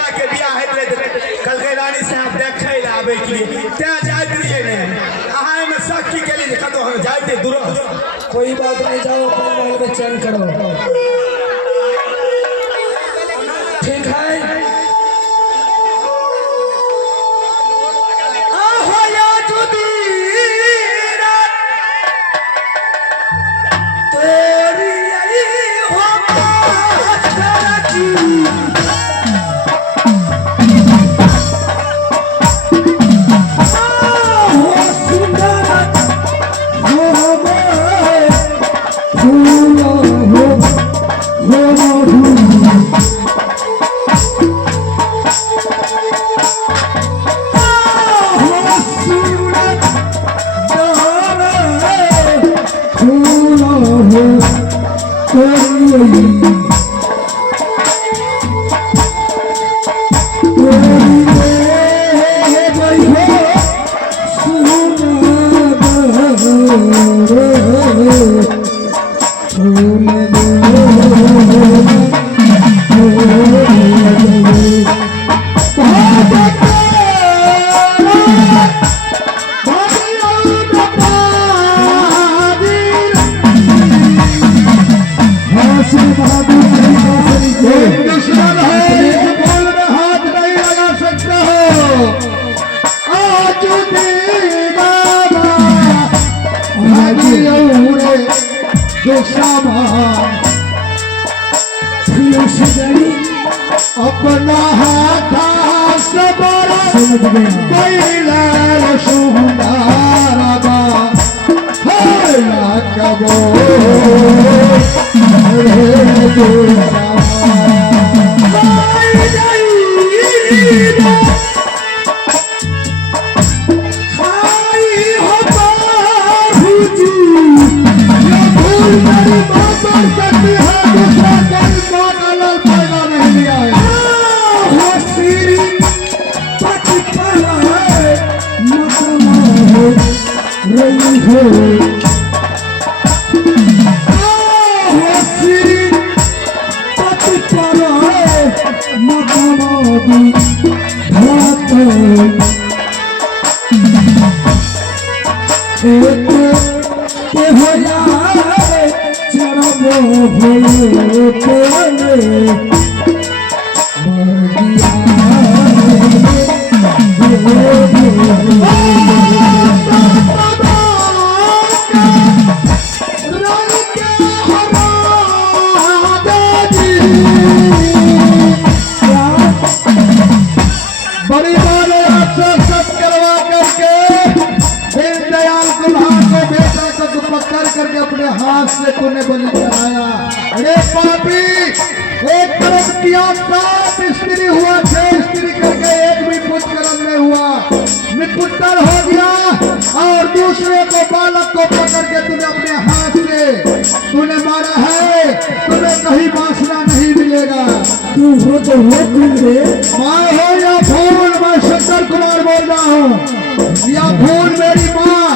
बेटा के बियाह हेतै कल के रानी से आप देखे ले आबे के लिए ते जाइत रहिए ने अहाँ में शक की केली कतो हम जाइते दूर कोई बात नहीं, जाओ अपने महल में चैन करो। ठीक है अपना हाथ पहिला सुंदरबा कबो अपने हाथ से तूने बलि चढ़ाया। अरे पापी, एक तरफ किया 7 स्त्री हुआ, 6 स्त्री करके एक भी पुत्र नहीं हुआ, निपुत्र हो गया। और दूसरे को बालक को पकड़ के तूने अपने हाथ से तूने मारा है। तुम्हें कहीं बांसना नहीं मिलेगा। तू हो तो हो रे, माँ हो या फूल, मैं शंकर कुमार बोल रहा हूँ। या फूल मेरी माँ,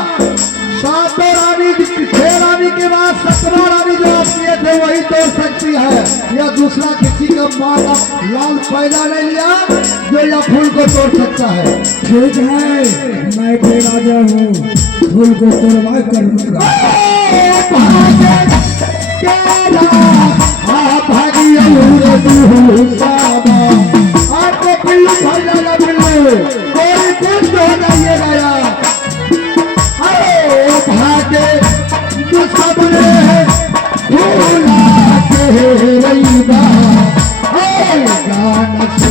7 रानी 6 रानी के बाद 7वां रानी जो आप किए थे वही तोड़ सकती है। या दूसरा किसी का माँ का लाल पैदा नहीं लिया जो या फूल को तोड़ सकता है। ठीक है, मैं भी राजा हूँ, फूल को तोड़वा करूँगा। आपको पिल्लू भर जाएगा, पिल्लू कोई कुछ हो जाइएगा यार। भागे दुश्मने भूला के रईबा गान से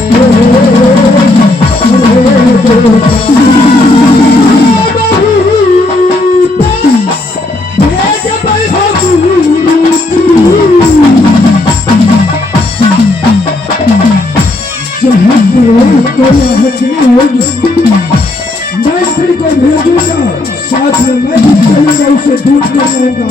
मैं स्त्री को भेजूंगा, साथ में मैं भी चलूंगा, उसे दूध कराऊंगा।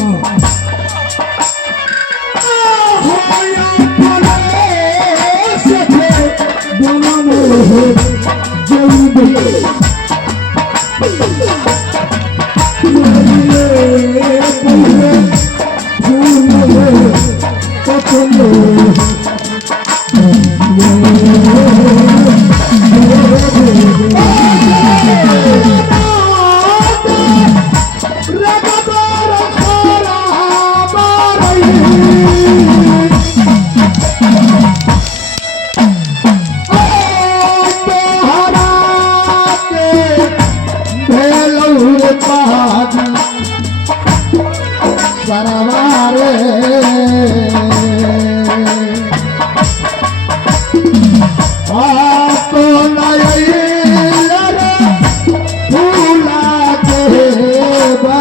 फूल आपको नई भूला देवा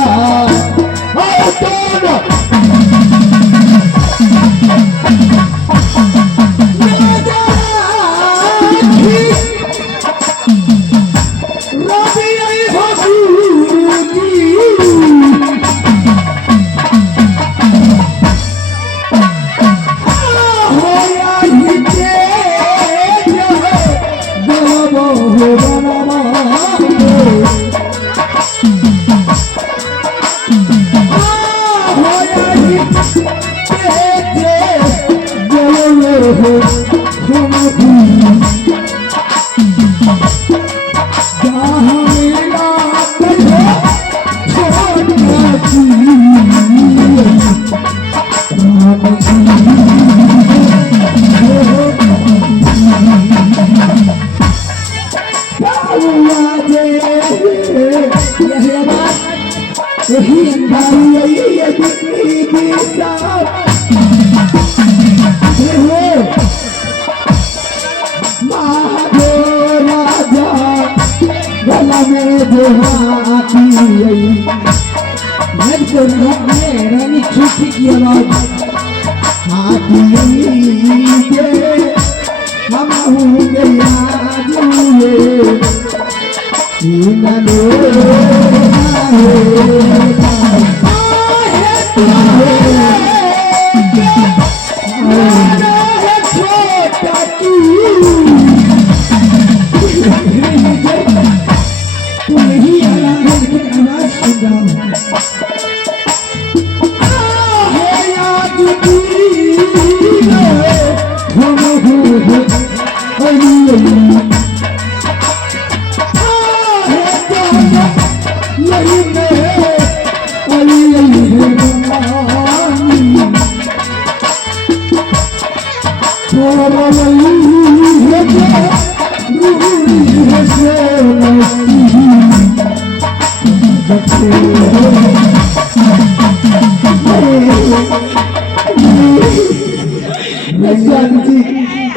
रानी छुट्टी की आवाज हम होंगे आज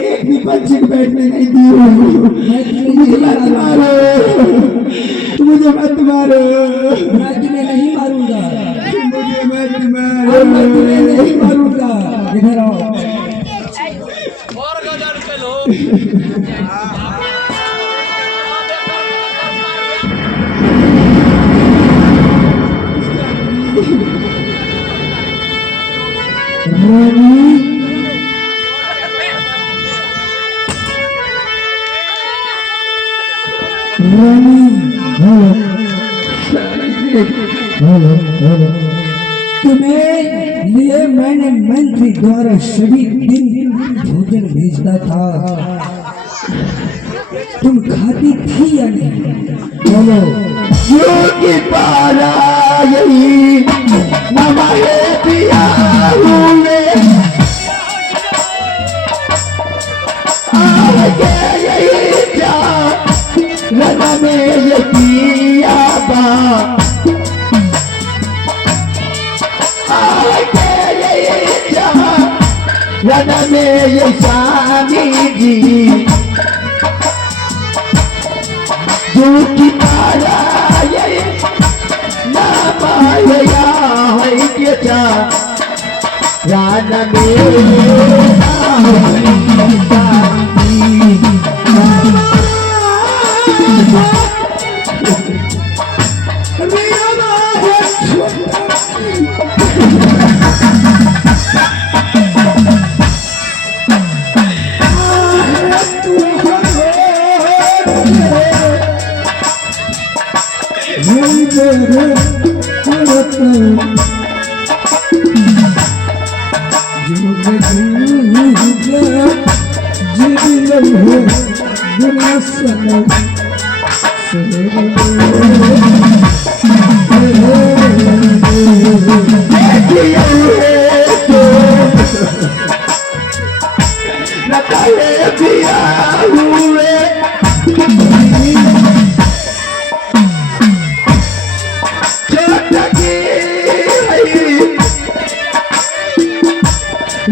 एक भी पंछी को बैठने नहीं दी। मुझे मत मारो, मुझे मत मारो, मैं तुम्हें नहीं मारूंगा, मुझे मत मारो, मैं तुम्हें नहीं मारूंगा। इधर आओ और गदर के लोग तुम्हें लिए मैंने मंत्री द्वारा सभी दिन भोजन भेजता था, तुम खाती थी या नहीं? बोलो। योगी पारा यही नमाहे पिया हुए आगे यही जा रना में ये पिया बा आगे यही जा रना में ये स्वामी जी योगी पारा यही नमाया है क्या राना में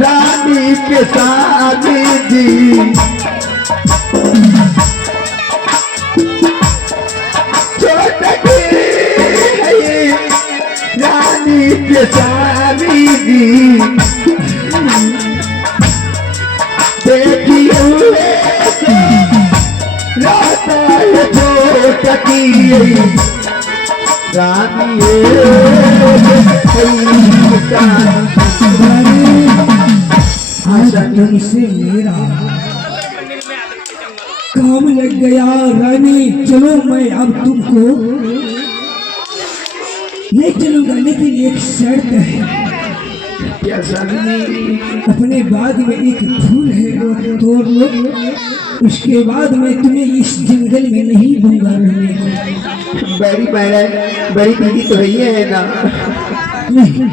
रानी के साथ जी आज तुमसे मेरा काम लग गया रानी। चलो मैं अब तुमको ले चलूंगा, लेकिन एक शर्त है। अपने बाग में एक फूल है, वो तोड़ लो, उसके बाद मैं तुम्हें इस जंगल में नहीं दूंगा रहने को। बड़ी बीवी तो रही है ना। नहीं,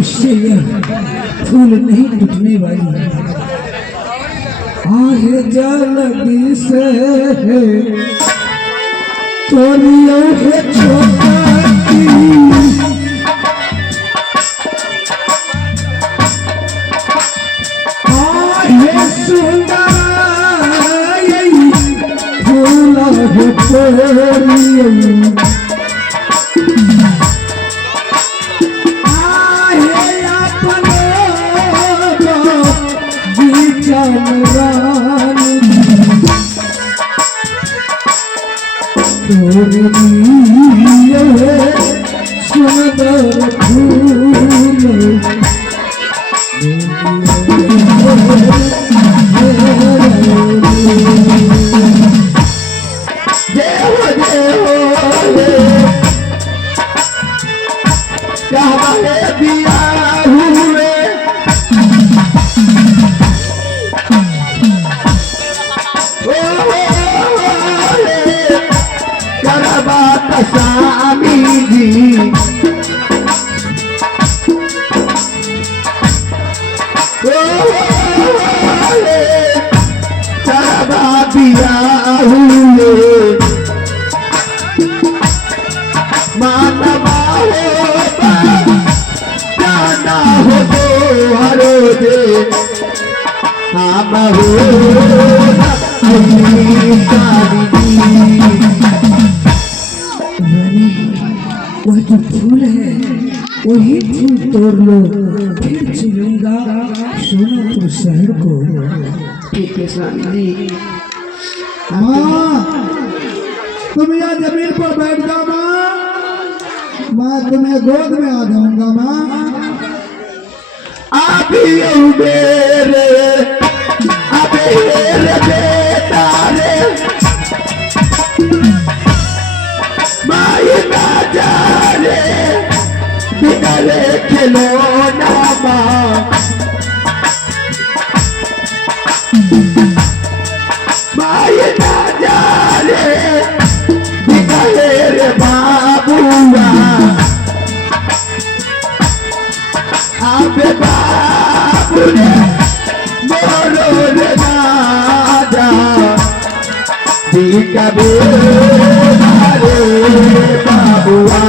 उससे यह फूल नहीं टूटने वाली। आहे जल्दी से तोड़ियो है छोटा सुंदर फूल वह जो फूल है वही फूल तोड़ लो, फिर चलूंगा सोनापुर शहर को। ठीक है स्वामी जी। माँ तुम यहाँ जमीन पर बैठ जाओ माँ, मैं तुम्हें गोद में आ जाऊंगा माँ। आप मेरे बेटा रे माई ना जा रे बिगड़े खिलौना माँ। माई ना जा रे बिगड़े रे बाबुआ। आप बाबू रे मोरो रे राजा बिगड़े रे बाबुआ।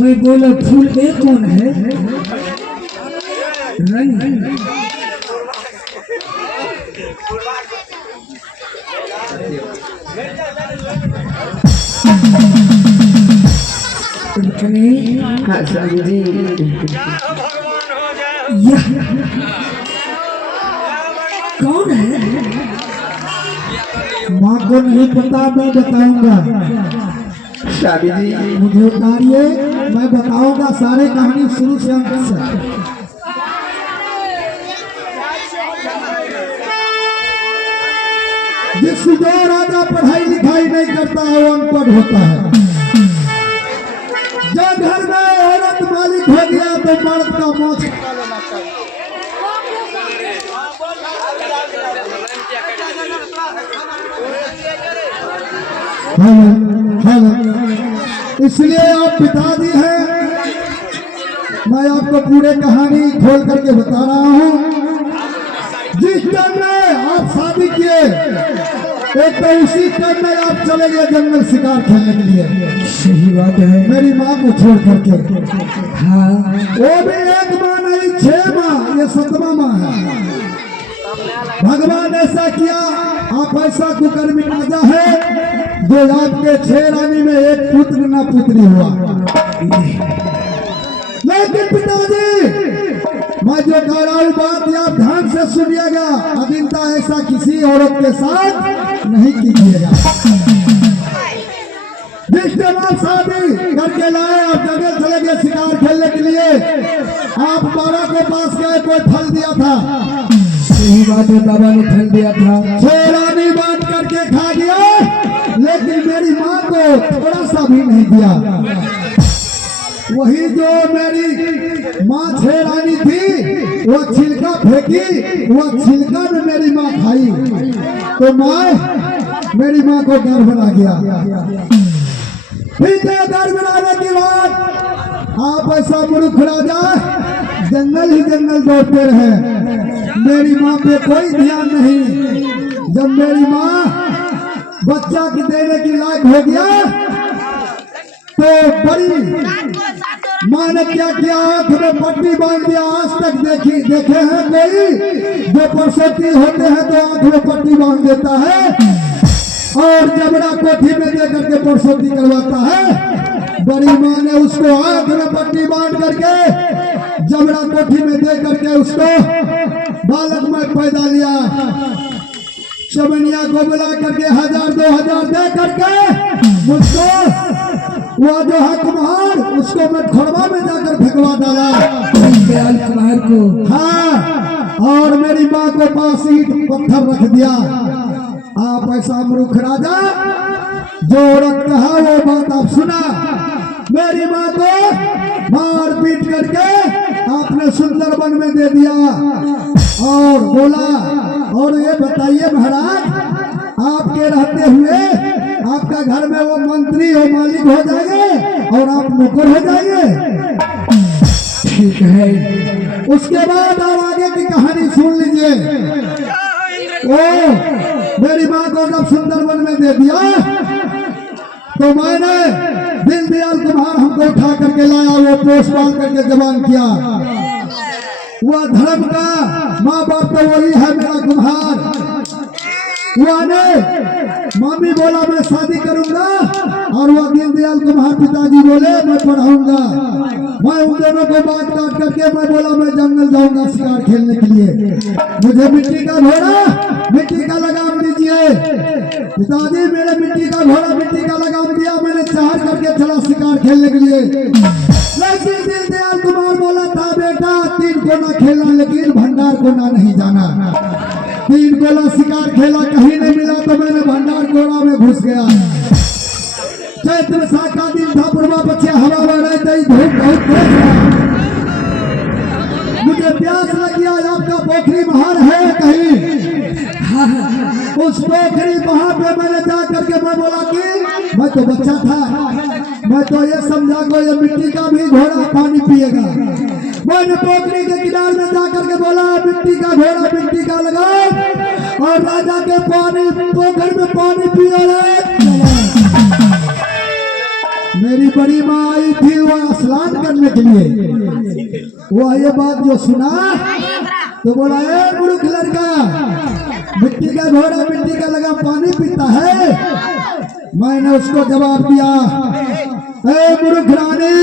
मैं बोला फूल ये कौन है? रंग हाँ स्वामी जी, यह कौन है? माँ को नहीं पता, मैं बताऊंगा। स्वामी जी मुझे उतारिए, मैं बताऊंगा सारे कहानी शुरू से अंत से। जिस जो राजा पढ़ाई लिखाई नहीं करता है वो अनपढ़ होता है। जो घर में औरत मालिक हो गया तो मर्द का मोछ लेना चाहिए। इसलिए आप पिताजी हैं, मैं आपको पूरे कहानी खोल करके बता रहा हूँ। जिस टाइम में आप शादी किए, एक तो उसी टाइम में आप चले गए जंगल शिकार खेलने के लिए। सही बात है। मेरी माँ को छोड़ करके। हाँ, वो भी एक माँ नहीं, 6 माँ, ये 7वां माँ है। भगवान ऐसा किया, आप ऐसा कुकर्मी राजा है जो आपके 6 रानी में एक पुत्र ना पुत्री हुआ। लेकिन पिताजी, मैं जो कह रहा हूँ बात आप ध्यान से सुनिएगा। अदिनता ऐसा किसी औरत के साथ नहीं कीजिएगा। जिस दिन आप शादी करके लाए, आप जंगल चले गए शिकार खेलने के लिए, आप बाबा के पास गए, कोई फल दिया था। सही बात है, बाबा ने फल दिया था। 6 रानी बांट करके खा गया, लेकिन मेरी माँ को थोड़ा सा भी नहीं दिया। वही जो मेरी माँ 6 रानी थी, वो छिलका फेंकी, वो छिलका में मेरी माँ खाई, तो मेरी माँ को गर्भ आ गया। ठीक है, गर्भ आने के बाद आप ऐसा मूर्ख राजा जंगल ही जंगल दौड़ते रहे। मेरी माँ पे कोई ध्यान नहीं। जब मेरी माँ बच्चा की देने की लायक हो गया, तो बड़ी माँ ने क्या किया, आंख में पट्टी बांध दिया। आज तक देखे हैं कोई जो प्रसूति होते हैं तो आंख में पट्टी बांध देता है और जबड़ा कोठी में दे करके प्रसूति करवाता है। बड़ी माँ ने उसको आंख में पट्टी बांध करके जबड़ा कोठी में दे करके उसको बालक में पैदा लिया। चमनिया को बुला करके 1000-2000 दे करके मुझको वो जो है कुम्हार, उसको मैं खोरवा में जाकर फेंकवा डाला, दयाल कुमार को। हाँ, और मेरी माँ को पास ईंट पत्थर रख दिया। आप ऐसा मूर्ख राजा, जो औरत कहा वो बात आप सुना। मेरी माँ को मार पीट करके आपने सुंदरबन में दे दिया और बोला, और ये बताइए महाराज, आपके रहते हुए आपका घर में वो मंत्री हो मालिक हो जाएंगे और आप नौकर हो जाएंगे। ठीक है। उसके बाद आप आगे की कहानी सुन लीजिए। ओ मेरी माँ को जब सुंदरबन में दे दिया, तो मैंने दीनदयाल कुम्हार हमको उठा करके लाया, वो पोस पाल करके जवान किया। वह धर्म का माँ बाप तो वही है मेरा कुम्हार। मामी बोला मैं शादी करूंगा, और वह दीनदयाल कुम्हार पिताजी बोले मैं पढ़ाऊंगा। मैं उन दोनों को बात काट करके मैं बोला मैं जंगल जाऊंगा शिकार खेलने के लिए, मुझे मिट्टी का घोड़ा, मिट्टी का लगाम दीजिए। पिताजी मेरे मिट्टी का घोड़ा, मिट्टी का लगाम दिया, मैंने चार करके चला शिकार खेलने के लिए। लेकिन दीनदयाल कुमार बोला था बेटा 3 कोना खेलना, लेकिन भंडार कोना नहीं जाना। 3 गोला शिकार खेला, कहीं नहीं मिला, तो मैंने भंडार कोना में घुस गया। चैत्र वैसाख का दिन था, पूर्वा पश्चिम हवा बह रही थी, धूप बहुत तेज था। मुझे प्यास लगी, आज आपका पोखरी बाहर है कहीं? उस पोखरी वहां पे मैंने जा करके मैं बोला कि मैं तो बच्चा था, मैं तो ये समझा को ये मिट्टी का भी घोड़ा पानी पिएगा। मैंने पोखरी के किनारे में जा करके बोला मिट्टी का घोड़ा, मिट्टी का लगाओ, और राजा के पानी पोखर में पानी पिए। मेरी बड़ी माँ आई थी वह स्नान करने के लिए, वह ये बात जो सुना तो बोला ए मूर्ख लड़का, मिट्टी का घोड़ा मिट्टी का लगा पानी पीता है। मैंने उसको जवाब दिया, ए मूर्ख रानी,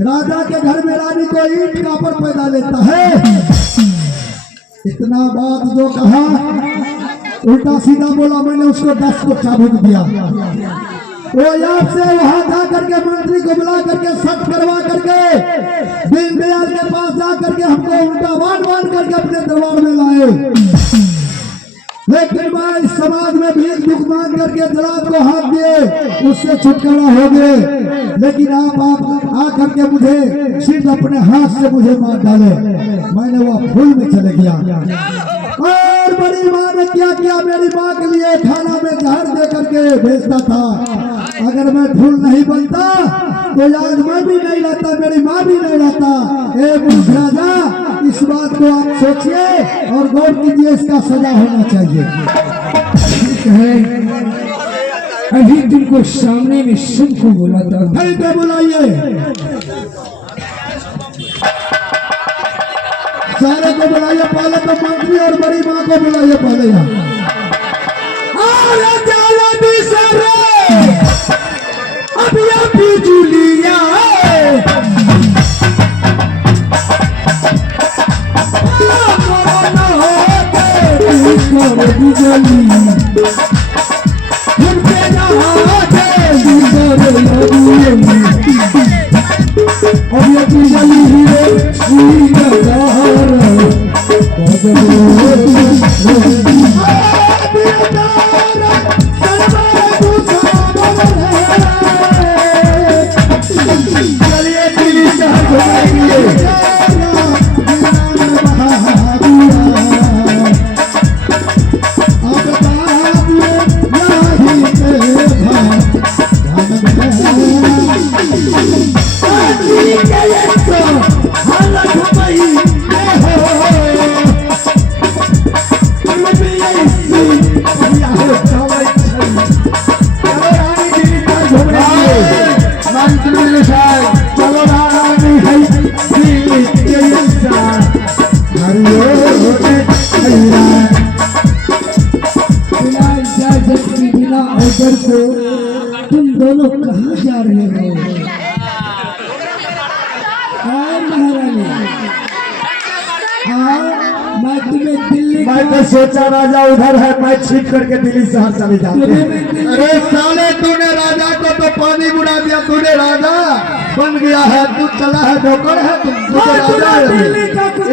राजा के घर में रानी को ईंट कापर पैदा लेता है। इतना बात जो कहा, उल्टा सीधा बोला। मैंने उसको 10 को चाबुक दिया। वो याद से वहां जा करके मंत्री को बुला करके सट करवा करके दीनदयाल के पास जा करके हमको उल्टा बांध करके अपने दरबार में लाए। लेकिन मैं इस समाज में भीख दुख मांग करके जलाद को हाथ दिए, उससे छुटकारा हो गए। लेकिन आप आ करके मुझे सिर्फ अपने हाथ से मुझे मार डाले। मैंने वो फूल में चले गया। और बड़ी माँ ने क्या किया, मेरी माँ के लिए खाना में जहर दे करके भेजता था। अगर मैं फूल नहीं बनता तो आज मैं भी नहीं रहता, मेरी माँ भी नहीं रहता। ए मूर्ख राजा, इस बात को आप सोचिए और गौर कीजिए, इसका सजा होना चाहिए। ठीक है, अभी तुमको सामने में सबको बुलाता हूं। भाई को बुलाइए, सारे को बुलाइए। पहले तो मंत्री और बड़ी माँ को बुलाइए पहले। अभी जूलिया तुम दोनों कहाँ जा रहे हो? महारानी, मैं तुम्हें दिल्ली, मैं तो सोचा राजा उधर है, मैं छिप करके दिल्ली शहर चले जाते हैं। अरे साले, तूने राजा को तो पानी बुला दिया। तूने राजा बन गया है, तू चला है, नौकर है तू तो राजा है।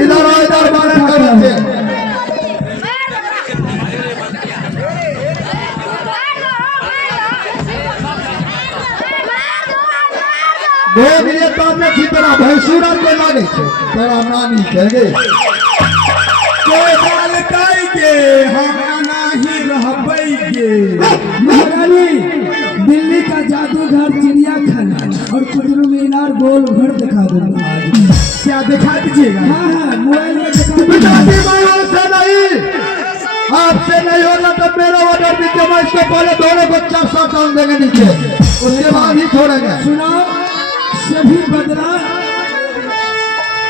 इधर बारे कर देख लिए तो अच्छी तरह भैंसुरा को लागे तोरा नानी कहे महारानी, दिल्ली का जादूगर, चिड़ियाखाना और कुतुब मीनार, गोल घर दिखा दूंगा। क्या दिखा दीजिएगा? हाँ, मोबाइल में दिखा। नहीं, आपसे नहीं होगा तो मेरा ऑर्डर दीजिए। मैं इसको पहले दोनों को 400 टाउन देंगे नीचे, उसके बाद ही छोड़ेंगे। सुनाओ, सभी बदला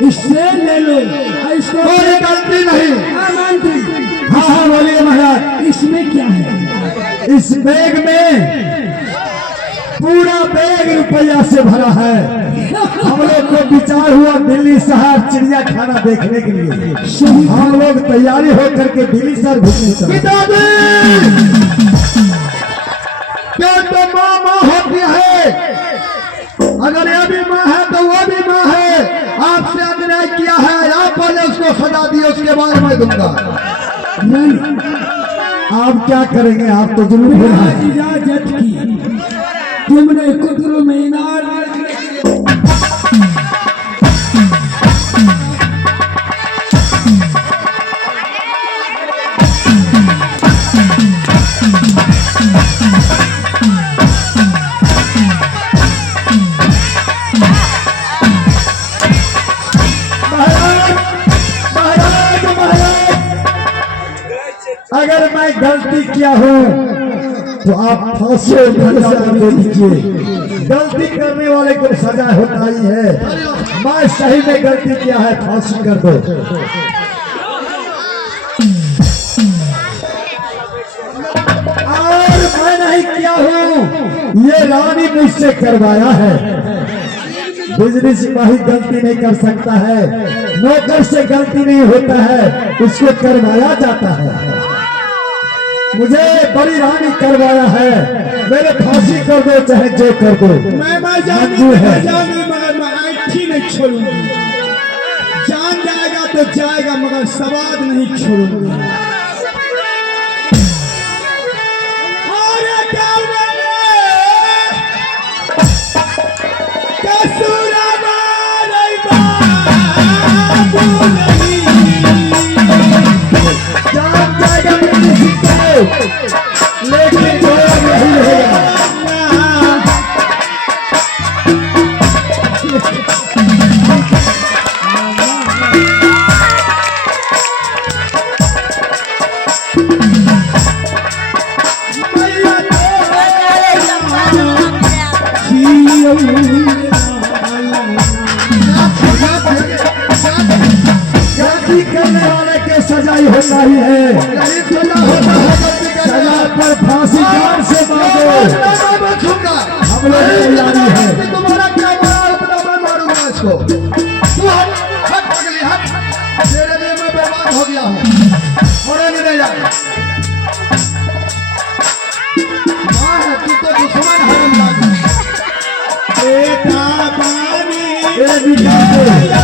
इससे ले लो। इसको कोई गलती नहीं। मंत्री, हाँ बोलिए महाराज। इसमें क्या है? इस बैग में पूरा बैग रुपया से भरा है। हम लोग को विचार हुआ दिल्ली शहर चिड़ियाखाना देखने के लिए। हम लोग तैयारी हो करके दिल्ली शहर घूमने चले। क्या तो माँ होती है? अगर ये भी माँ है तो वो भी माँ है। आपसे अन्याय किया है, आप पहले उसको सजा दिए, उसके बाद मैं दूंगा। नहीं, आप क्या करेंगे? आप तो जरूर इजाजत की। तुमने कुतुब मीनार अगर मैं गलती किया हूँ तो आप फांसी दे दीजिए। गलती करने वाले को सजा होता ही है। मैं सही में गलती किया है, फांसी कर दो। ये रानी मुझसे करवाया है। बिजली सिपाही गलती नहीं कर सकता है, नौकर से गलती नहीं होता है, उसको करवाया जाता है। मुझे बड़ी रानी करवाया है, मेरे फांसी कर दो चाहे जो कर दो। मैं मगर मैं आँखी नहीं छोड़ूंगी। जान जाएगा तो जाएगा मगर सवाद नहीं छोड़ूंगी। अरे क्या जान जाएगा लेकिन जोड़ा नहीं रहेगा। करने वाले के सजाई होता ही है, सजा पर फांसी जान से मारो। हम लोग तैयारी है। तुम्हारा क्या बड़ा उतना मैं मारूंगा इसको। तू हट पगली हट, तेरे लिए मैं बर्बाद हो गया हूँ। मोड़े नहीं जा माँ है तू तो दुश्मन है। बेटा पानी राजा